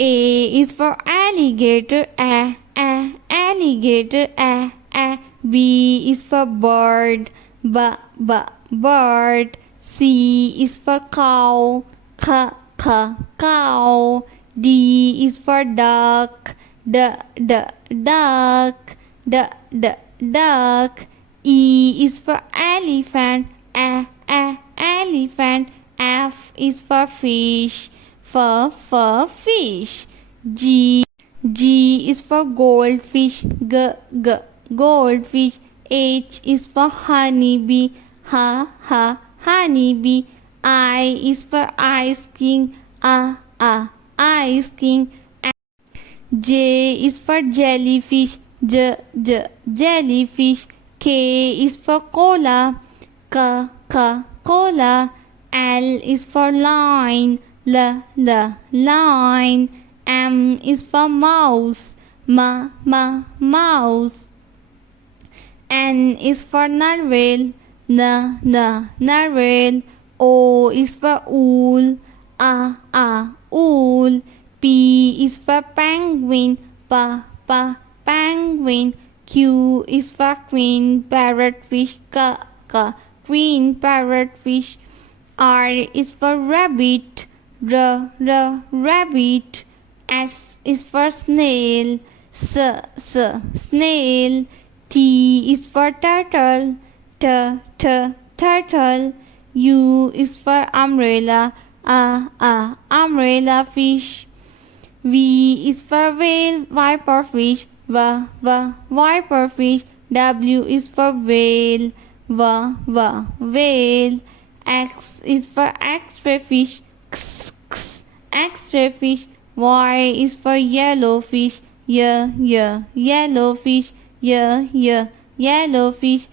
A is for alligator, alligator, B is for bird, bird. C is for cow, cow. D is for duck, duck. Duck. E is for elephant, elephant. F is for fish, fish. G is for goldfish, goldfish. H is for honeybee, honeybee. I is for ice king, ice king. J is for jellyfish, jellyfish. K is for cola, cola. L is for lion, lion. M is for mouse, mouse. N is for narwhal, narwhal. O is for owl, owl. P is for penguin, penguin. Q is for queen parrotfish, queen parrotfish. R is for rabbit, rabbit. S is for snail, snail. T is for turtle, turtle. U is for umbrella, umbrella fish. V is for whale, viperfish, viperfish. W is for whale, whale. X is for x-ray fish, x-ray fish. Y is for yellowfish, yellowfish, yellowfish.